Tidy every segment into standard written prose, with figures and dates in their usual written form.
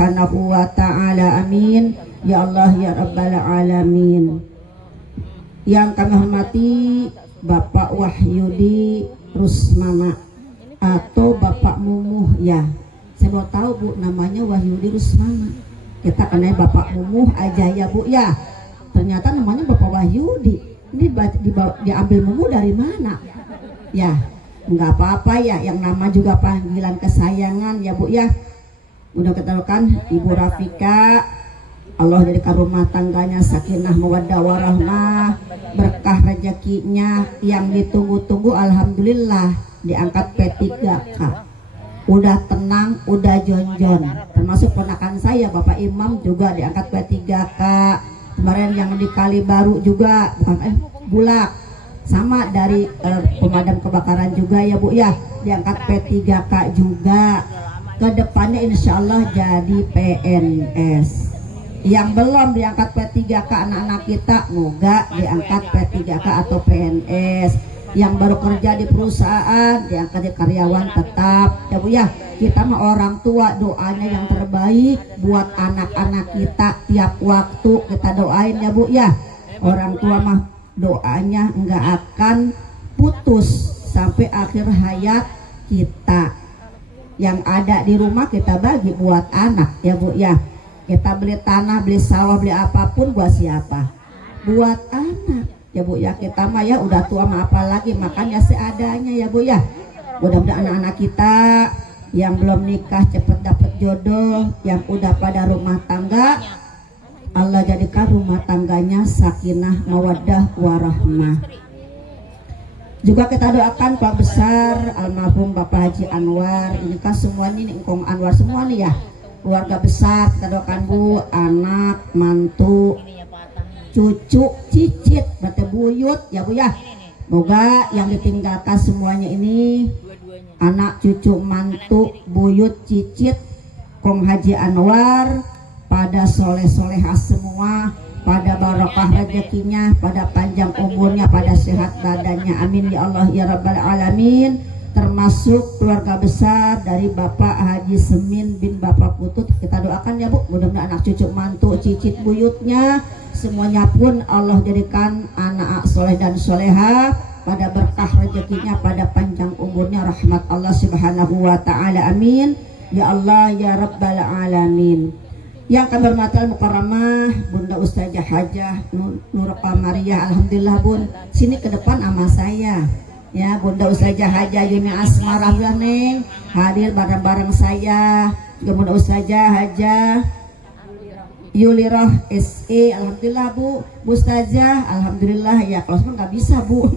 Subhanahu wa ta'ala. Amin ya Allah ya Rabbal alamin. Yang kami hormati Bapak Wahyudi Rusmana atau Bapak Mumuh ya. Saya mau tahu Bu, namanya Wahyudi Rusmana. Kita kenal Bapak Mumuh aja ya Bu ya. Ternyata namanya Bapak Wahyudi. Ini diambil Mumuh dari mana? Ya, nggak apa-apa ya. Yang nama juga panggilan kesayangan ya Bu ya. Udah kita doakan Ibu Rafika, Allah jadikan rumah tangganya sakinah mawaddah warahmah, berkah rezekinya yang ditunggu-tunggu. Alhamdulillah diangkat P3K. Udah tenang, udah jonjon. Termasuk ponakan saya Bapak Imam juga diangkat P3K. Kemarin yang di Kali Baru juga, Bulak, sama dari pemadam kebakaran juga ya Bu ya, diangkat P3K juga. Kedepannya insya Allah jadi PNS. Yang belum diangkat P3K anak-anak kita, moga diangkat P3K atau PNS. Yang baru kerja di perusahaan diangkat di karyawan tetap ya Bu ya. Kita mah orang tua, doanya yang terbaik buat anak-anak kita tiap waktu kita doain ya Bu ya. Orang tua mah doanya nggak akan putus sampai akhir hayat kita. Yang ada di rumah kita bagi buat anak ya Bu ya. Kita beli tanah, beli sawah, beli apapun buat siapa? Buat anak ya Bu ya. Kita mah ya udah tua mah apalagi, makannya seadanya ya Bu ya. Mudah-mudahan anak-anak kita yang belum nikah cepet dapet jodoh, yang udah pada rumah tangga Allah jadikan rumah tangganya sakinah mawaddah warahmah. Juga kita doakan Pak Besar almarhum Bapak Haji Anwar. Ini kan semuanya ini Engkong Anwar semua nih ya, keluarga besar. Kita doakan Bu, anak, mantu, cucu, cicit, berarti buyut ya Bu ya. Moga yang ditinggalkan semuanya ini, anak, cucu, mantu, buyut, cicit, Kong Haji Anwar, pada soleh-solehah semua, pada barokah rezekinya, pada panjang umurnya, pada sehat badannya. Amin ya Allah ya Rabbal alamin. Termasuk keluarga besar dari Bapak Haji Semin bin Bapak Putut, kita doakan ya Bu, mudah-mudahan anak cucu mantu cicit buyutnya semuanya pun Allah jadikan anak soleh dan soleha, pada berkah rezekinya, pada panjang umurnya, rahmat Allah Subhanahu wa ta'ala. Amin ya Allah ya Rabbal alamin. Yang kami hormati al-mukarramah Bunda Ustazah Hajah Nur Qamariyah. Alhamdulillah Bun, sini ke depan sama saya ya. Bunda Ustazah Hajah Yumi Asmara Neng hadir bareng-bareng saya. Juga Bunda Ustazah Hajah Yuliroh SE. Alhamdulillah Bu, Bu Ustazah, alhamdulillah ya. Kalau semua nggak bisa Bu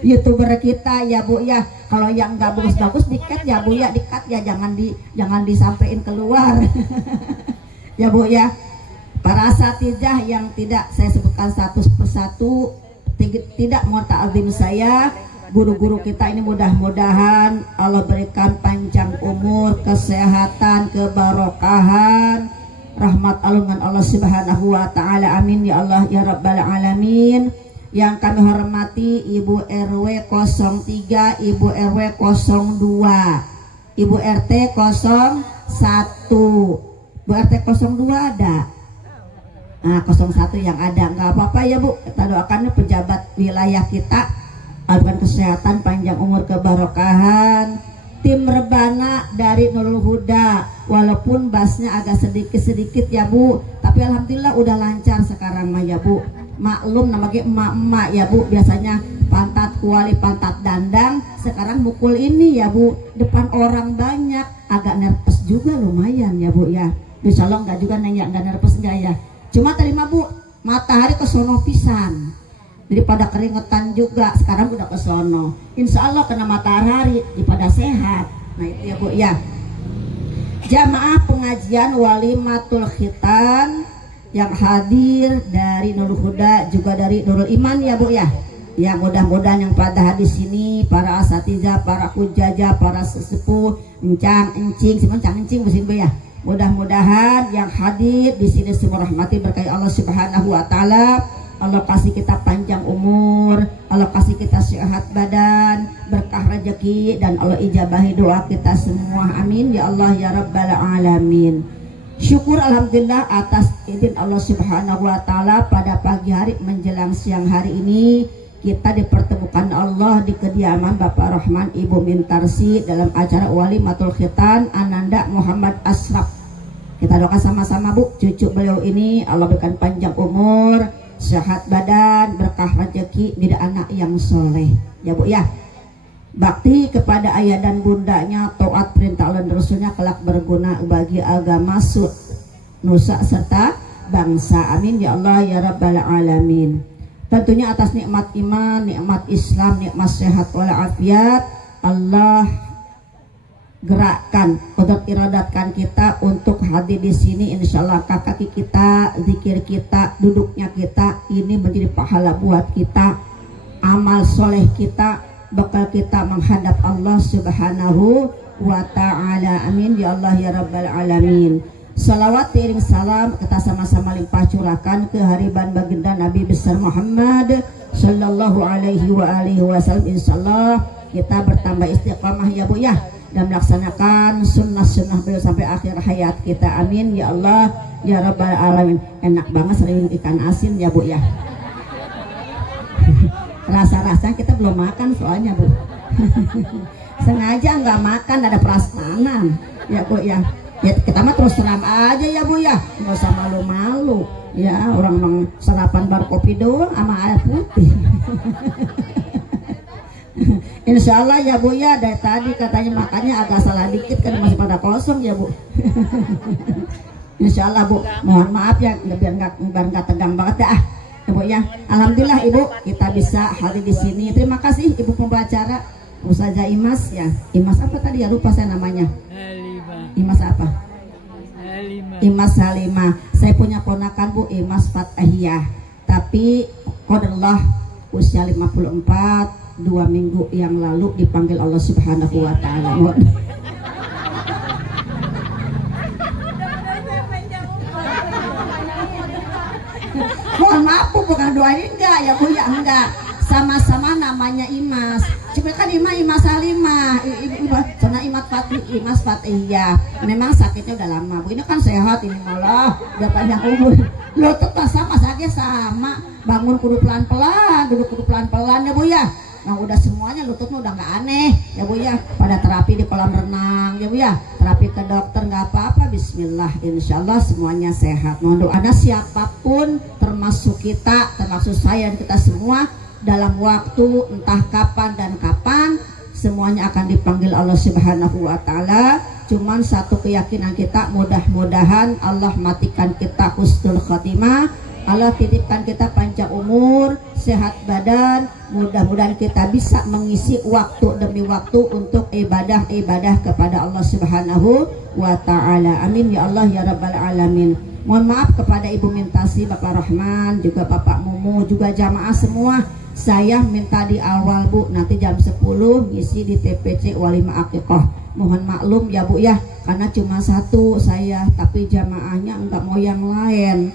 YouTuber kita ya Bu ya. Kalau yang nggak bagus-bagus dikat ya Bu ya, dikat ya, jangan disampein keluar ya Bu ya. Para asatijah yang tidak saya sebutkan satu persatu, tidak mau ta'zim saya, guru-guru kita ini mudah-mudahan Allah berikan panjang umur, kesehatan, kebarokahan, rahmat alungan Allah Subhanahu wa ta'ala. Amin ya Allah ya Rabbal alamin. Yang kami hormati Ibu RW 03, Ibu RW 02, Ibu RT 01. Bu RT 02 ada? Nah 01 yang ada nggak apa-apa ya Bu. Kita doakan pejabat wilayah kita agar kesehatan, panjang umur, kebarokahan. Tim rebana dari Nurul Huda, walaupun basnya agak sedikit ya Bu, tapi alhamdulillah udah lancar sekarang mah ya Bu. Maklum namanya emak-emak ya Bu, biasanya pantat kuali, pantat dandang, sekarang mukul ini ya Bu, depan orang banyak, agak nervous juga lumayan ya Bu ya. Insya Allah enggak juga nanya, enggak nervous enggak ya. Cuma terima Bu, matahari kesono pisan, jadi pada keringetan juga, sekarang udah kesono. Insya Allah kena matahari daripada sehat. Nah itu ya Bu ya. Jamaah pengajian walimatul khitan yang hadir dari Nurul Huda, juga dari Nurul Iman ya Bu ya. Ya mudah-mudahan yang pada hadir sini, para asatidzah, para hujajah, para sesepuh, encang, encing, semencang encing Bu ya. Mudah-mudahan yang hadir di sini semua rahmati berkah Allah Subhanahu wa ta'ala. Allah kasih kita panjang umur, Allah kasih kita sehat badan, berkah rezeki, dan Allah ijabahi doa kita semua. Amin ya Allah ya Rabbal alamin. Syukur alhamdulillah atas izin Allah Subhanahu wa taala pada pagi hari menjelang siang hari ini kita dipertemukan Allah di kediaman Bapak Rahman Ibu Mintarsi dalam acara Walimatul Khitan Ananda Muhammad Ashraf. Kita doakan sama-sama Bu, cucu beliau ini Allah berikan panjang umur, sehat badan, berkah rezeki, jadi anak yang soleh. Ya Bu ya. Bakti kepada ayah dan bundanya, taat perintah Allah dan Rasulnya, kelak berguna bagi agama, nusa serta bangsa. Amin ya Allah ya Rabbal Alamin. Tentunya atas nikmat iman, nikmat Islam, nikmat sehat walafiat, Allah gerakkan, untuk iradatkan kita untuk hadir di sini. Insya Allah kaki kita, zikir kita, duduknya kita ini menjadi pahala buat kita, amal soleh kita, bakal kita menghadap Allah Subhanahu wa ta'ala. Amin ya Allah ya Rabbal Alamin. Salawat iring salam kita sama-sama limpah curahkan ke hariban baginda Nabi besar Muhammad sallallahu alaihi wa alihi wasallam. Insyaallah kita bertambah istiqamah ya Bu ya, dan melaksanakan sunnah-sunnah beliau sampai akhir hayat kita. Amin ya Allah ya Rabbal Alamin. Enak banget sering ikan asin ya Bu ya. Rasa-rasa kita belum makan soalnya Bu. Sengaja nggak makan, ada prasmanan ya Bu ya. Ya kita mah terus terang aja ya Bu ya, nggak usah malu-malu ya, orang sarapan bar kopi doang sama air putih. Insya Allah ya Bu ya, dari tadi katanya makannya agak salah dikit kan masih pada kosong ya Bu. Insya Allah Bu, mohon maaf ya biar nggak tegang banget ya. Ibu ya, alhamdulillah Ibu kita bisa hadir di sini. Terima kasih Ibu pembicara Ustazah Imas ya. Imas apa tadi ya, lupa saya namanya. Imas apa? Imas Halimah. Saya punya ponakan Bu, Imas Fatahiyah. Tapi qadarullah usia 54, 2 minggu yang lalu dipanggil Allah Subhanahu wa taala. Mohon maaf Bu, bukan doain enggak ya Bu ya, enggak. Sama-sama namanya Imas. Cuma kan Imas Halimah, Imas Fatihah. Memang sakitnya udah lama Bu. Ini kan sehat ini malah udah panjang umur. Lo tetap sama sakit sama. Bangun kudu pelan-pelan, duduk kudu pelan-pelan ya Bu ya. Nah udah semuanya lututnya udah nggak aneh ya Bu ya. Pada terapi di kolam renang ya Bu ya. Terapi ke dokter nggak apa-apa. Bismillah, insya Allah semuanya sehat. Mohon doa siapapun termasuk kita, termasuk saya dan kita semua dalam waktu entah kapan dan kapan semuanya akan dipanggil Allah Subhanahu wa taala. Cuman satu keyakinan kita, mudah-mudahan Allah matikan kita husnul khotimah, Allah titipkan kita panjang umur, sehat badan, mudah-mudahan kita bisa mengisi waktu demi waktu untuk ibadah-ibadah kepada Allah Subhanahu wa taala. Amin ya Allah ya Rabbal Alamin. Mohon maaf kepada Ibu Mintasi, Bapak Rahman, juga Bapak Mumu, juga jamaah semua. Saya minta di awal Bu, nanti jam 10 ngisi di TPC Walimah Akikoh. Mohon maklum ya Bu ya, karena cuma satu saya, tapi jamaahnya enggak mau yang lain.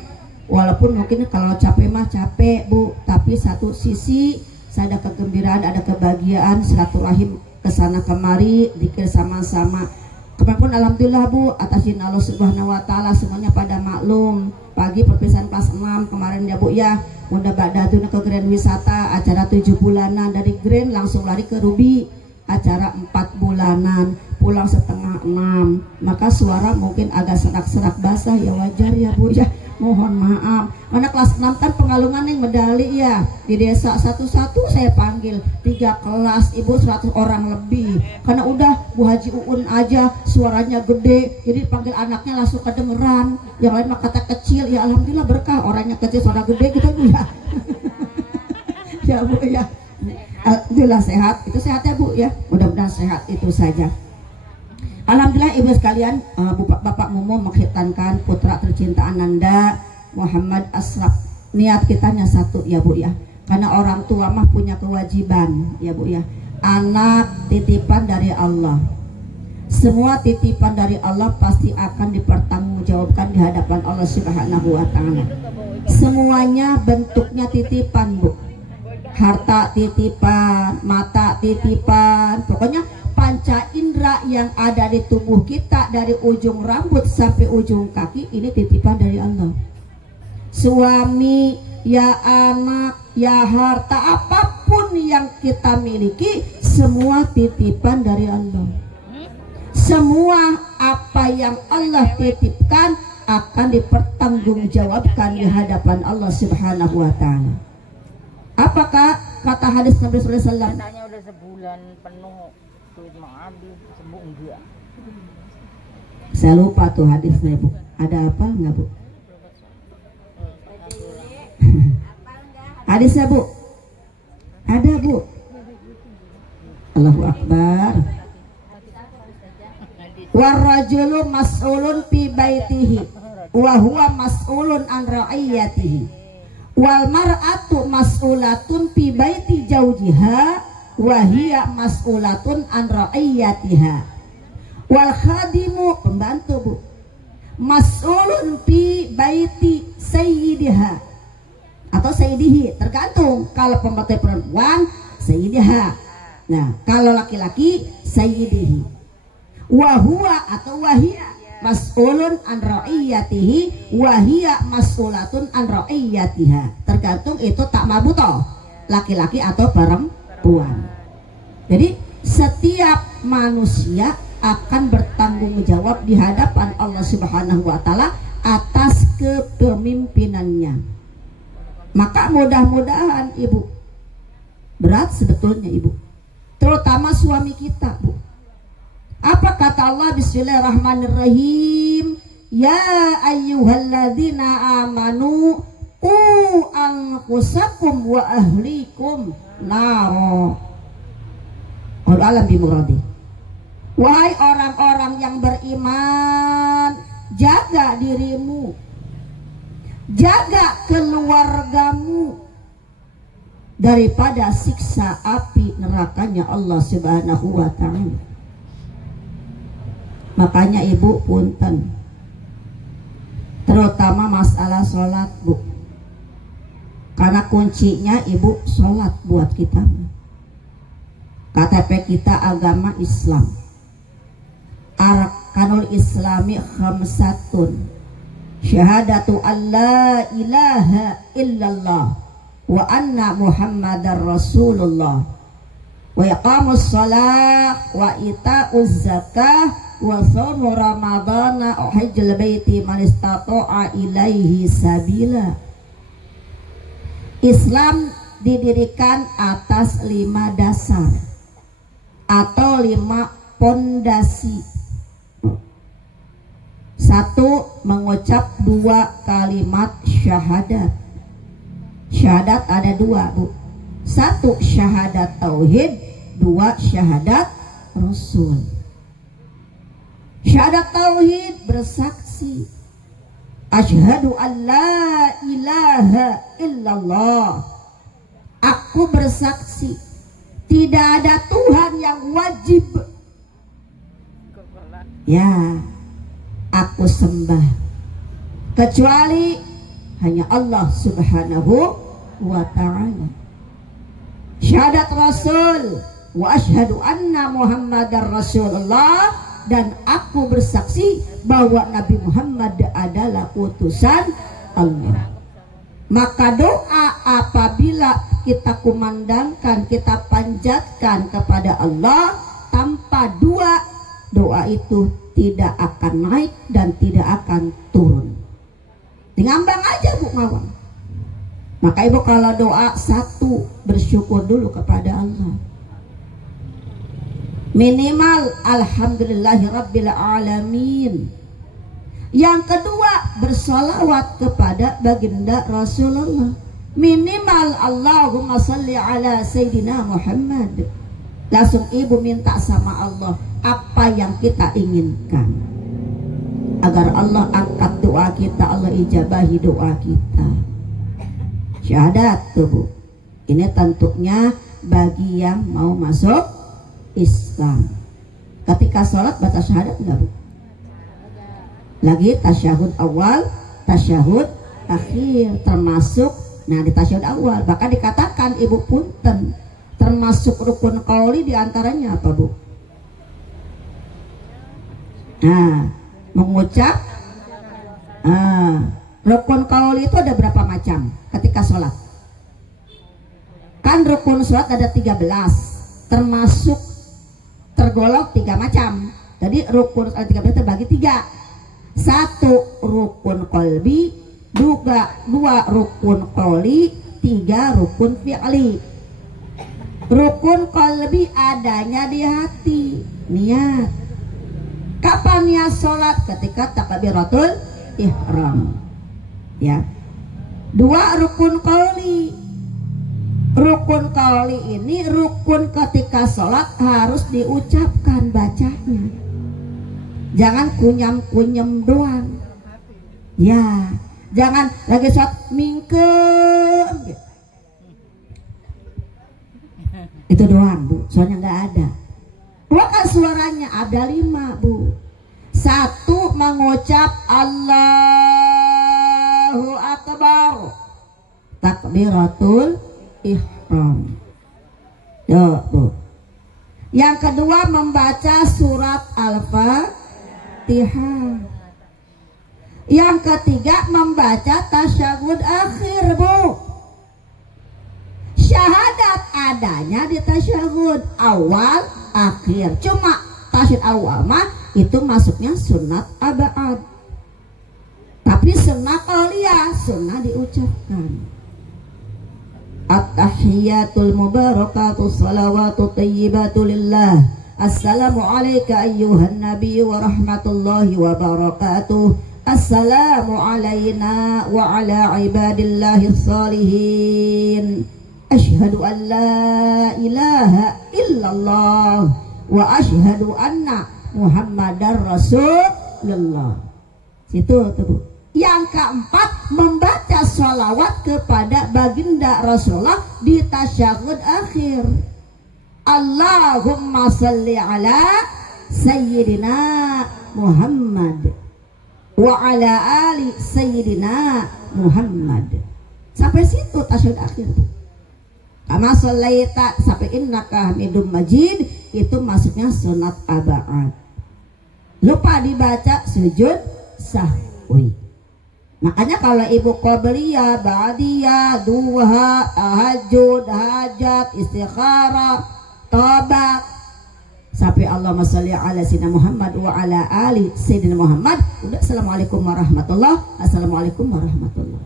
Walaupun mungkin kalau capek mah capek Bu, tapi satu sisi saya ada kegembiraan, ada kebahagiaan, silaturahim kesana kemari, zikir sama-sama. Kemarin alhamdulillah Bu, atas izin Allah Subhanahu wa taala semuanya pada maklum. Pagi perpisahan pas 6 kemarin ya Bu ya, udah badaduna ke Grand Wisata, acara 7 bulanan, dari Grand langsung lari ke Ruby, acara 4 bulanan, pulang setengah 6. Maka suara mungkin agak serak-serak basah ya, wajar ya Bu ya. Mohon maaf, karena kelas 6 kan Pengalungan yang medali ya. Di desa satu-satu saya panggil 3 kelas, Ibu 100 orang lebih. Karena udah Bu Haji Uun aja suaranya gede, jadi panggil anaknya langsung kedengeran. Yang lain mah kata kecil, ya alhamdulillah berkah, orangnya kecil suara gede gitu Bu ya. Ya Bu ya. Alhamdulillah sehat, itu sehat ya Bu ya. Mudah-mudahan sehat itu saja. Alhamdulillah Ibu sekalian, Bapak Mumu menghitankan putra tercinta Ananda Muhammad Ashraf. Niat kita hanya satu ya Bu ya, karena orang tua mah punya kewajiban ya Bu ya. Anak titipan dari Allah, semua titipan dari Allah pasti akan dipertanggungjawabkan di hadapan Allah Subhanahu wa taala. Semuanya bentuknya titipan Bu. Harta titipan, mata titipan, pokoknya panca indera yang ada di tubuh kita dari ujung rambut sampai ujung kaki ini titipan dari Allah. Suami, ya anak, ya harta, apapun yang kita miliki semua titipan dari Allah. Semua apa yang Allah titipkan akan dipertanggungjawabkan di hadapan Allah Subhanahu wa taala. Apakah kata hadis Nabi sallallahu alaihi wasallam? Katanya udah sebulan penuh duit mau habis, sembuh enggak. Saya lupa tuh hadisnya, Bu. Ada apa enggak, Bu? Hadisnya, Bu. Ada, Bu. Allahu Akbar. Warrajulu mas'ulun fi baitihi wa huwa mas'ulun an ra'iyatihi wal mar'atu mas'ulatun fi baiti zawjiha wa hiya mas'ulatun an ra'iyatiha wal khadimu, pembantu, Bu, mas'ulun fi baiti sayyidiha atau sayyidihi, tergantung. Kalau pembantu perempuan sayyidiha, nah kalau laki-laki sayyidihi. Wahua atau wahia mas'ulun an ra'iyatihi wahia mas'ulatun an ra'iyatiha, tergantung itu tak mabuto, laki-laki atau perempuan. Jadi setiap manusia akan bertanggung jawab di hadapan Allah Subhanahu wa taala atas kepemimpinannya. Maka mudah-mudahan Ibu, berat sebetulnya Ibu, terutama suami kita, Bu. Apa kata Allah? Bismillahirrahmanirrahim. Ya ayyuhalladzina amanu qu anfusakum wa ahlikum naro. Qul alam bimuradi. Wahai orang-orang yang beriman, jaga dirimu, jaga keluargamu daripada siksa api nerakanya Allah Subhanahu wa ta'ala. Makanya Ibu punten, terutama masalah sholat, Bu, karena kuncinya Ibu sholat buat kita. KTP kita agama Islam, arkanul islami khamsatun, syahadatu an la ilaha illallah wa anna muhammadar rasulullah, wa iqamus shalah wa ita'uz zakah wa shaumu ramadhana wa hajjul baiti man istata'a ilaihi sabila. Islam didirikan atas 5 dasar atau 5 pondasi. 1. Mengucap 2 kalimat syahadat. Syahadat ada 2, Bu. 1 syahadat tauhid, 2 syahadat rasul. Syahadat tauhid bersaksi, asyhadu an la ilaha illallah, aku bersaksi tidak ada Tuhan yang wajib ya aku sembah kecuali hanya Allah Subhanahu wa ta'ala. Syahadat rasul, wa asyhadu anna muhammadar rasulullah, dan aku bersaksi bahwa Nabi Muhammad adalah utusan Allah. Maka doa apabila kita kumandangkan, kita panjatkan kepada Allah tanpa 2, doa itu tidak akan naik dan tidak akan turun. Ngambang aja, Bu, ngawang. Maka Ibu kalau doa 1, bersyukur dulu kepada Allah. Minimal alhamdulillahi rabbil alamin. Yang kedua, bersolawat kepada baginda Rasulullah. Minimal Allahumma salli ala Sayyidina Muhammad. Langsung Ibu minta sama Allah apa yang kita inginkan, agar Allah angkat doa kita, Allah ijabahi doa kita. Syahadat tuh, Bu. Ini tentunya bagi yang mau masuk Islam. Ketika sholat baca syahadat enggak, Bu? Lagi tasyahud awal, tasyahud akhir, termasuk nah di tasyahud awal bahkan dikatakan Ibu punten termasuk rukun qauli diantaranya apa, Bu? Nah, mengucap. Rukun qauli itu ada berapa macam ketika sholat? Kan rukun sholat ada 13, termasuk tergolong 3 macam. Jadi rukun sholat 13 terbagi 3. 1 rukun qalbi, 2 rukun qauli, 3 rukun fi'li. Rukun qalbi adanya di hati, niat. Kapan niat sholat? Ketika takbiratul ihram. Ya. 2 rukun qauli. Rukun qauli ini rukun ketika sholat harus diucapkan bacanya. Jangan kunyam-kunyam doang. Ya, jangan lagi sholat mingkem. Itu doang, Bu. Soalnya nggak ada. Bukan suaranya ada 5, Bu. 1 mengucap Allahu Akbar, takbiratul ihram. Yo, Bu. Yang kedua membaca surat Al-Fatihah. Yang ketiga membaca tasyahud akhir, Bu. Syahadat adanya di tasyahud awal akhir. Cuma tasyahud awal mah itu masuknya sunat abad. Tapi sunnah qauliyah, sunnah diucapkan. At-tahiyatul mubarakatuh salawatu tayyibatu lillah. Assalamu alayka ayyuhan nabiy wa rahmatullahi wa barakatuh. Assalamu alayna wa ala ibadillahis salihin. Asyhadu an la ilaha illallah wa asyhadu anna Muhammadar Rasulullah. Situ tuh, Bu. Yang keempat membaca sholawat kepada baginda Rasulullah di tasyahud akhir. Allahumma salli ala sayyidina Muhammad wa ala ali sayyidina Muhammad. Sampai situ tasyahud akhir, Bu. Kama shallaita sampai innaka hamidum majid, itu masuknya sunat abad. Lupa dibaca sujud sahwi. Makanya kalau ibu qabliyah, ba'diyah, duha, tahajud, hajat, istikharah, tobat sampai Allahumma sholli ala sayyidina Muhammad wa ala ali sayyidina Muhammad, udah assalamualaikum warahmatullah, assalamualaikum warahmatullah.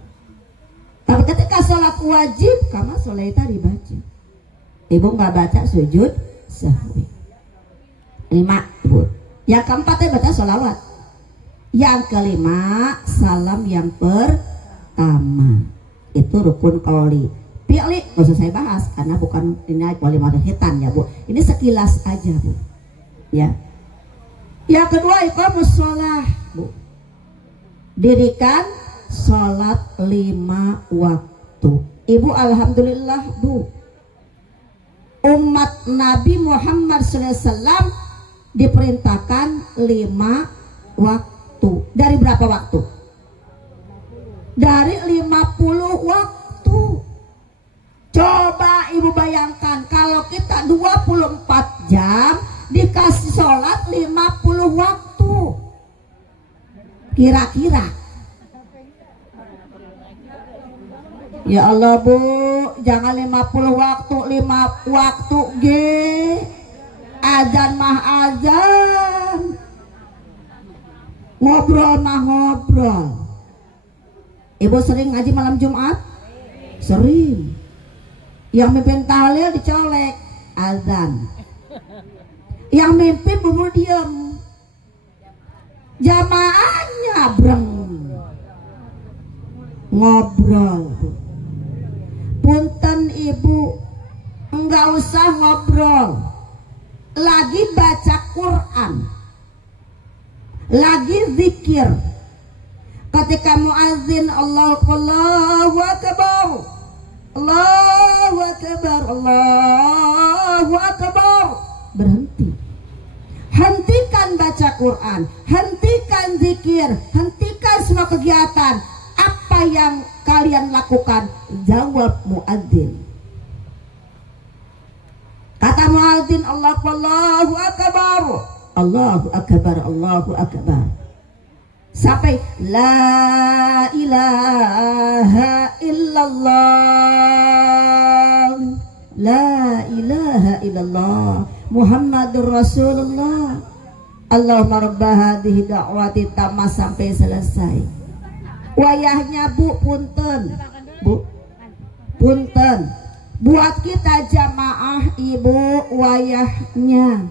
Tapi ketika sholat wajib, kama sholaita dibaca. Ibu nggak baca sujud sahwi. 5, Ibu. Yang keempatnya baca sholawat. Yang kelima salam yang pertama. Itu rukun qauli. Fi'li nggak usah saya bahas karena bukan ini walimatul khitan ya, Bu. Ini sekilas aja, Bu. Ya. Yang kedua iqamus shalah, Bu. Dirikan sholat 5 waktu. Ibu alhamdulillah, Bu, umat Nabi Muhammad SAW diperintahkan 5 waktu. Dari berapa waktu? Dari 50 waktu. Coba Ibu bayangkan kalau kita 24 jam dikasih sholat 50 waktu. Kira-kira. Ya Allah, Bu, jangan 50 waktu, 5 waktu G. Azan mah azan. Ngobrol mah ngobrol. Ibu sering ngaji malam Jumat? Sering. Yang mimpin tahlil dicolek, azan. Yang mimpin bubur diem. Jamaahnya breng. Ngobrol. Punten Ibu, enggak usah ngobrol, lagi baca Quran, lagi zikir. Ketika muazin Allahu Akbar, Allahu Akbar, Allahu Akbar, berhenti. Hentikan baca Quran, hentikan zikir, hentikan semua kegiatan. Apa yang kalian lakukan? Jawab muadzin. Kata muadzin Allahu Akbar, Allahu akbar, Allahu akbar. Sampai la ilaha illallah, la ilaha illallah Muhammadur Rasulullah. Allahumma rabba hadhihi da'wati tammah sampai selesai. Wayahnya Bu, punten. Bu, punten. Buat kita jamaah Ibu, wayahnya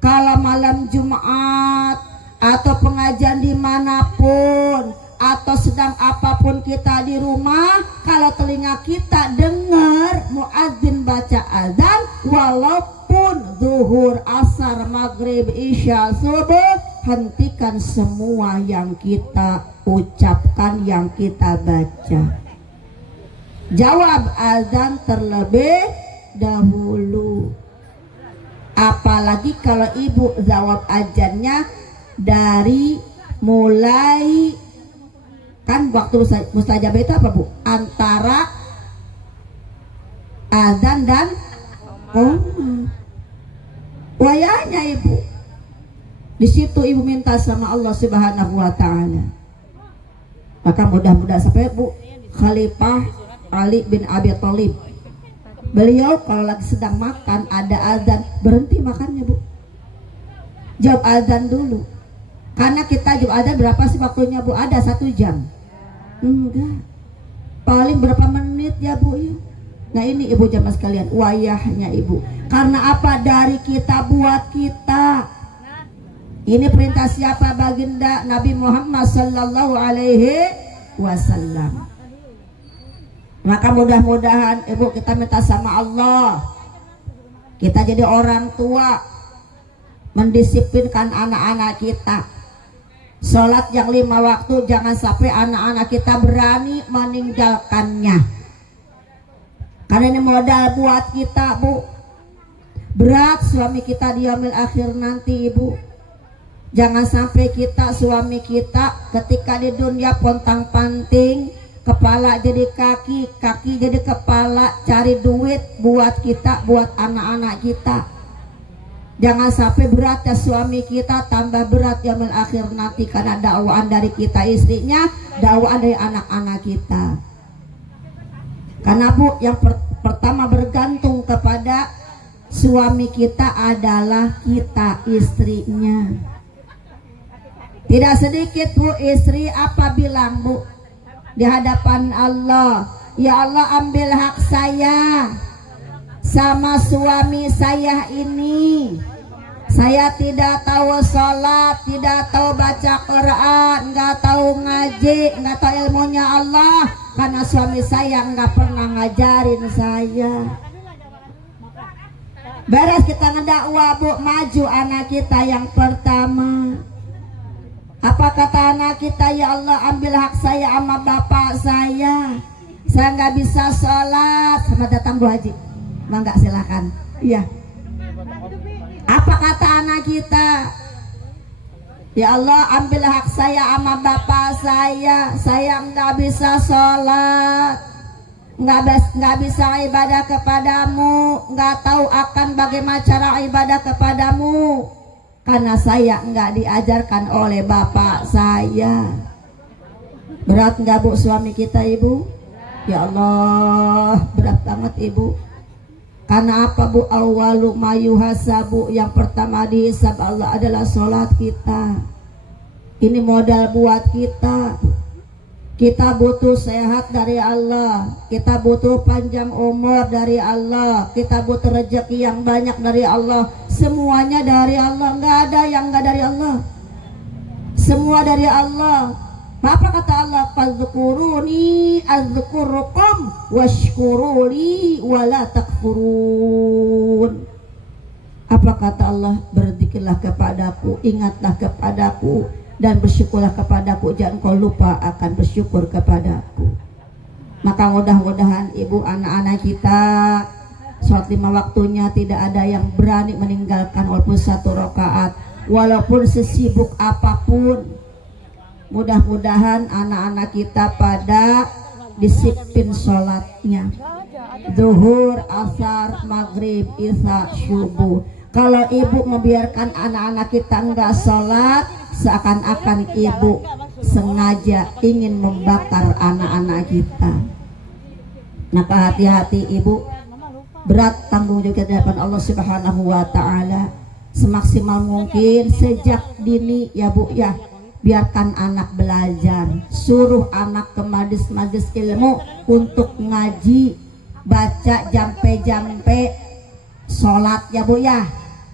kalau malam Jumat atau pengajian dimanapun atau sedang apapun kita di rumah, kalau telinga kita dengar muadzin baca azan, walaupun zuhur, asar, maghrib, isya, subuh, hentikan semua yang kita ucapkan, yang kita baca. Jawab azan terlebih dahulu. Apalagi kalau ibu jawab azannya dari mulai, kan waktu mustajabah itu apa Bu? Antara azan dan wayahnya ibu. Di situ ibu minta sama Allah Subhanahu wa taala. Maka mudah-mudahan sampai Bu Khalifah Ali bin Abi Thalib, beliau kalau lagi sedang makan ada azan, berhenti makannya Bu, jawab azan dulu. Karena kita jawab azan berapa sih waktunya Bu? Ada 1 jam? Enggak, paling berapa menit ya Bu ya. Nah ini ibu jamaah sekalian, wayahnya ibu. Karena apa? Dari kita buat kita. Ini perintah siapa? Baginda Nabi Muhammad sallallahu alaihi wasallam. Maka mudah-mudahan ibu kita minta sama Allah, kita jadi orang tua mendisiplinkan anak-anak kita. Sholat yang 5 waktu, jangan sampai anak-anak kita berani meninggalkannya. Karena ini modal buat kita Bu. Berat suami kita di yaumil akhir nanti ibu. Jangan sampai kita, suami kita ketika di dunia pontang-panting, kepala jadi kaki, kaki jadi kepala, cari duit buat kita, buat anak-anak kita. Jangan sampai berat ya suami kita, tambah berat yaumil akhir nanti karena dakwaan dari kita istrinya, dakwaan dari anak-anak kita. Karena Bu, yang pertama bergantung kepada suami kita adalah kita, istrinya. Tidak sedikit Bu istri apa bilang Bu di hadapan Allah, ya Allah ambil hak saya sama suami saya ini. Saya tidak tahu sholat, tidak tahu baca Quran, nggak tahu ngaji, nggak tahu ilmunya Allah, karena suami saya nggak pernah ngajarin saya. Beres kita ngedakwah Bu, maju anak kita yang pertama. Apa kata anak kita? Ya Allah ambil hak saya sama bapak saya nggak bisa sholat. Selamat datang Bu Haji, mangga silakan. Iya. Apa kata anak kita? Ya Allah ambil hak saya sama bapak saya nggak bisa sholat, nggak bisa ibadah kepadamu, nggak tahu akan bagaimana cara ibadah kepadamu, karena saya nggak diajarkan oleh bapak saya. Berat nggak Bu suami kita ibu? Ya Allah berat banget ibu. Karena apa Bu? Awalu mayuhasabu, yang pertama dihisab Allah adalah sholat kita. Ini modal buat kita. Kita butuh sehat dari Allah, kita butuh panjang umur dari Allah, kita butuh rezeki yang banyak dari Allah. Semuanya dari Allah, nggak ada yang nggak dari Allah. Semua dari Allah. Apa kata Allah? Fadzkuruni adzkurukum washkuruli wala takfurun. Apa kata Allah? Berzikirlah kepadaku, ingatlah kepadaku, dan bersyukurlah kepadaku, jangan kau lupa akan bersyukur kepadaku. Maka mudah-mudahan ibu, anak-anak kita sholat 5 waktunya tidak ada yang berani meninggalkan walaupun 1 rakaat, walaupun sesibuk apapun. Mudah-mudahan anak-anak kita pada disiplin sholatnya, zuhur, asar, maghrib, isya, subuh. Kalau ibu membiarkan anak-anak kita nggak sholat, seakan-akan ibu sengaja ingin membakar anak-anak kita. Maka hati-hati ibu, berat tanggung jawab di hadapan Allah Subhanahu wa Ta'ala. Semaksimal mungkin sejak dini ya bu ya, biarkan anak belajar, suruh anak ke majlis-majlis ilmu untuk ngaji, baca jampe-jampe, sholat ya bu ya,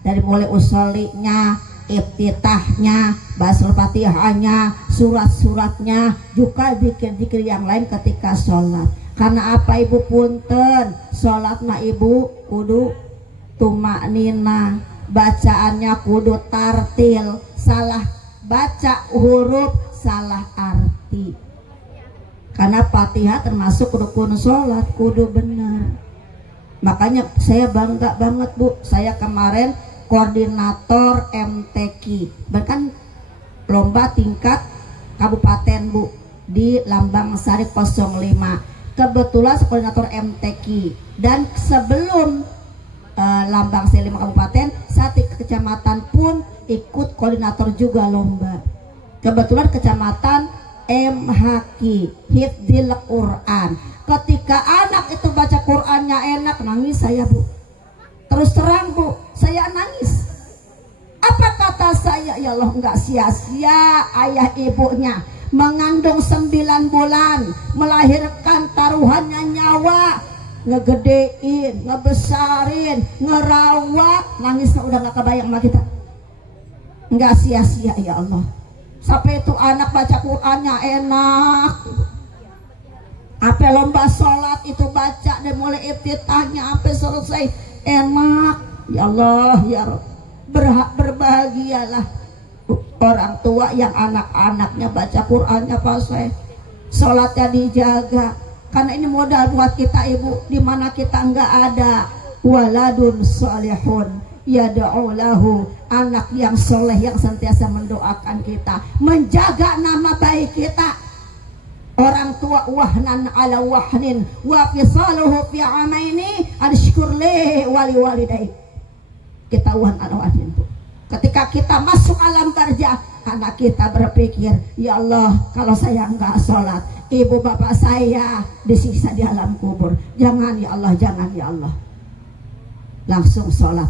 dari mulai usolinya, iftitahnya, basul fatihahnya, surat-suratnya, juga zikir-zikir yang lain ketika sholat. Karena apa ibu punten, sholat mah ibu kudu tumaknina, bacaannya kudu tartil, salah baca huruf salah arti. Karena Fatihah termasuk rukun sholat, kudu benar. Makanya saya bangga banget bu, saya kemarin koordinator MTQ, bahkan lomba tingkat kabupaten bu di Lambang Sari 05. Kebetulan koordinator MTQ, dan sebelum Lambang Sari 5 kabupaten, saat di kecamatan pun ikut koordinator juga lomba. Kebetulan kecamatan MHQ, Hifdzil Quran. Ketika anak itu baca Qurannya enak, nangis saya bu. Terus terang bu, saya nangis. Apa kata saya? Ya Allah, nggak sia-sia ayah ibunya mengandung 9 bulan, melahirkan taruhannya nyawa, ngegedein, ngebesarin, ngerawat, nangisnya udah nggak kebayang sama kita. Nggak sia-sia ya Allah. Sampai itu anak baca Qurannya enak. Apa lomba sholat itu baca dari mulai iftitahnya sampai selesai enak. Ya Allah ya Rabb, berbahagialah orang tua yang anak-anaknya baca Qurannya fasih, sholatnya dijaga. Karena ini modal buat kita ibu, dimana kita nggak ada waladun sholihun yad'u lahu, anak yang soleh yang sentiasa mendoakan kita, menjaga nama baik kita. Orang tua wahnan ala wahnin wa fisaluhu fi amaini ansykur li wali walidai. Kita wahnan ala wahnin. Ketika kita masuk alam barjah, anak kita berpikir, ya Allah, kalau saya enggak sholat, ibu bapak saya disiksa di alam kubur. Jangan ya Allah, jangan ya Allah. Langsung sholat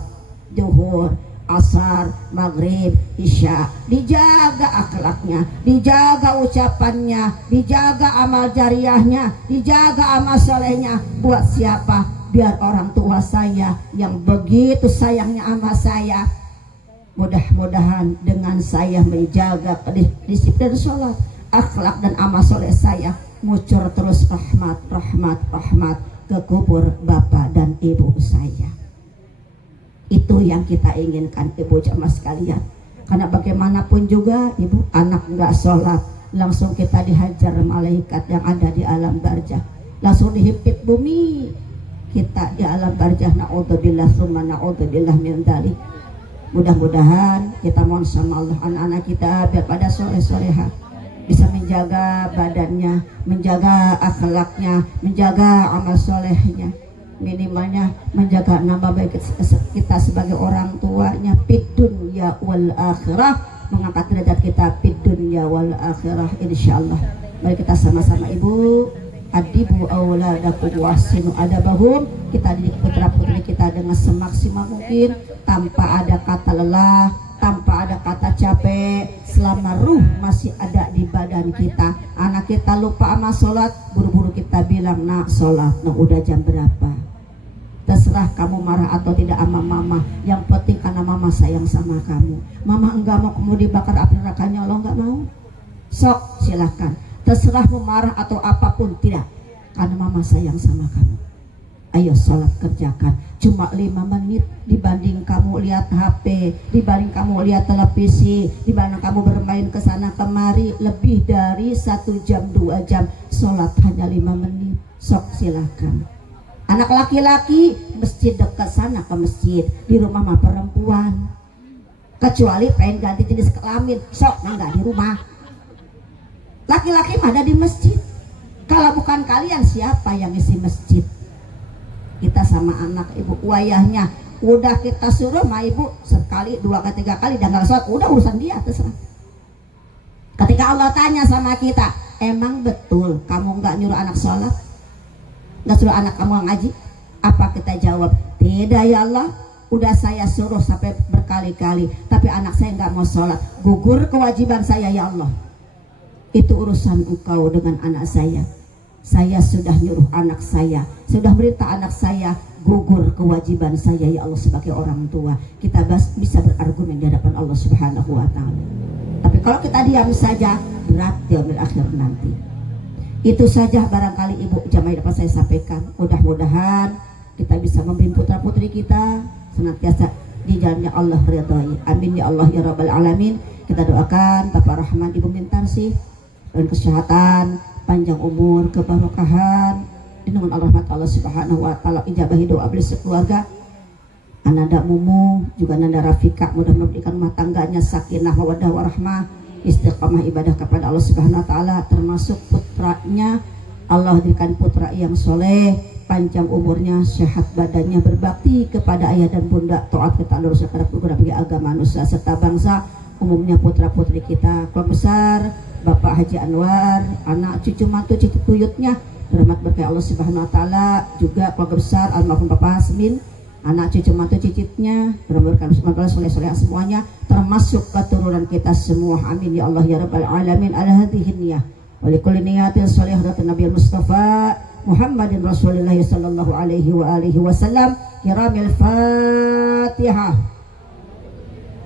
zuhur, asar, maghrib, isya, dijaga akhlaknya, dijaga ucapannya, dijaga amal jariahnya, dijaga amal solehnya. Buat siapa? Biar orang tua saya yang begitu sayangnya sama saya. Mudah-mudahan dengan saya menjaga disiplin sholat, akhlak dan amal soleh saya, ngucur terus rahmat, rahmat, rahmat ke kubur bapak dan ibu saya. Itu yang kita inginkan ibu jamaah sekalian. Karena bagaimanapun juga ibu, anak nggak sholat, langsung kita dihajar malaikat yang ada di alam barjah, langsung dihimpit bumi kita di alam barjah. Na'udzubillah summa na'udzubillah min dzalik. Mudah-mudahan kita mohon sama Allah, anak-anak kita biar pada soleh-soleha, bisa menjaga badannya, menjaga akhlaknya, menjaga amal solehnya, minimalnya menjaga nama baik kita sebagai orang tuanya fid dunya wal akhirah, mengangkat derajat kita fid dunya wal akhirah insyaallah. Mari kita sama-sama ibu, adibu auladakum wahsinu adabahum, kita didik putra putri kita dengan semaksimal mungkin, tanpa ada kata lelah, tanpa ada kata capek, selama ruh masih ada di badan kita. Anak kita lupa sama sholat, buru-buru kita bilang, nak sholat, nah udah jam berapa? Terserah kamu marah atau tidak sama mama, yang penting karena mama sayang sama kamu. Mama enggak mau kamu dibakar api nerakanya, Allah enggak mau, sok silahkan. Terserah mau marah atau apapun, tidak, karena mama sayang sama kamu. Ayo sholat kerjakan, cuma 5 menit dibanding kamu lihat HP, dibanding kamu lihat televisi, dibanding kamu bermain kesana kemari lebih dari 1 jam 2 jam. Sholat hanya 5 menit, sok silahkan. Anak laki-laki masjid dekat sana ke masjid, di rumah mah perempuan, kecuali pengen ganti jenis kelamin, sok enggak di rumah. Laki-laki mah ada di masjid. Kalau bukan kalian siapa yang isi masjid? Kita sama anak ibu wayahnya Udah kita suruh mah ibu sekali, dua, ketiga kali dan nggak sholat, udah urusan dia, terserah. Ketika Allah tanya sama kita, emang betul kamu nggak nyuruh anak sholat, nggak suruh anak kamu ngaji? Apa kita jawab? Tidak ya Allah, udah saya suruh sampai berkali-kali, tapi anak saya nggak mau sholat, gugur kewajiban saya ya Allah. Itu urusan engkau dengan anak saya. Saya sudah nyuruh anak saya, sudah berita anak saya, gugur kewajiban saya ya Allah sebagai orang tua. Kita bisa berargumen di hadapan Allah Subhanahu wa Ta'ala. Tapi kalau kita diam saja, berat yaumil akhir nanti. Itu saja barangkali ibu jamaah dapat saya sampaikan. Mudah-mudahan kita bisa membimbing putra putri kita senantiasa di jalannya Allah ridhai. Amin ya Allah ya Rabbal Alamin. Kita doakan Bapak Rahman, Ibu Mintarsih dan kesehatan, panjang umur, keberkahan, lindungan rahmat Allah Subhanahu wa Ta'ala, ijabah doa beli sekeluarga. Ananda Mumu juga Ananda Rafika, mudah-mudahan memberikan rumah tangganya sakinah mawaddah warahmah, istiqamah ibadah kepada Allah Subhanahu wa Ta'ala, termasuk putranya Allah berikan putra yang soleh, panjang umurnya, sehat badannya, berbakti kepada ayah dan bunda, taat kepada Allah Subhanahu wa Ta'ala bagi agama manusia serta bangsa umumnya. Putra putri kita keluarga besar Bapak Haji Anwar, anak cucu mantu cucu buyutnya, rahmat berkah Allah Subhanahu wa Ta'ala, juga keluarga besar almarhum Bapak Hasmin, anak cucu mantu cicitnya, berkah Allah soleh-soleh semuanya, termasuk keturunan kita semua. Amin ya Allah ya Rabbal Alamin. Ala hadhihi niyah wa likulli niyatin shalihatin Nabi Mustafa Muhammadin Rasulullah sallallahu alaihi wa alihi wasallam. Kiramil Fatihah.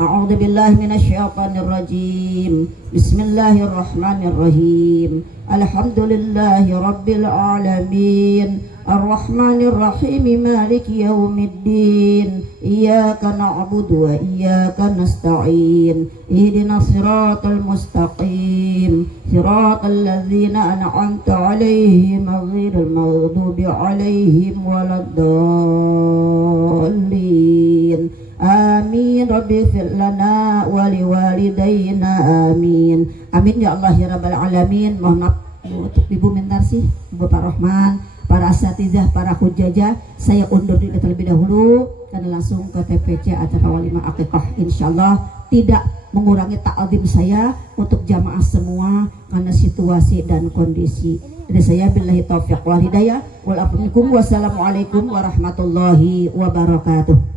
A'udzu billahi minasyaitonir rajim. Bismillahirrahmanirrahim. Alhamdulillahi rabbil alamin. Ar-Rahmanir Rahim. Maliki yaumiddin. Iyyaka na'budu wa iyyaka nasta'in. Ihdinas siratal mustaqim. Siratal ladzina an'amta 'alaihim ghairil maghdubi 'alaihim waladdallin. Amin. Rabbi fir lana wa liwalidayna. Amin. Amin ya Allah ya Rabbal Alamin. Mohon maaf untuk Ibu Mintarsih, Bapak Rahman, para asatizah, para hujajah. Saya undur diri terlebih dahulu dan langsung ke TPC acara walimah akikah. Insyaallah tidak mengurangi ta'zim saya untuk jamaah semua karena situasi dan kondisi. Dari saya billahi taufiq wal hidayah wal afu minkum. Wassalamualaikum warahmatullahi wabarakatuh.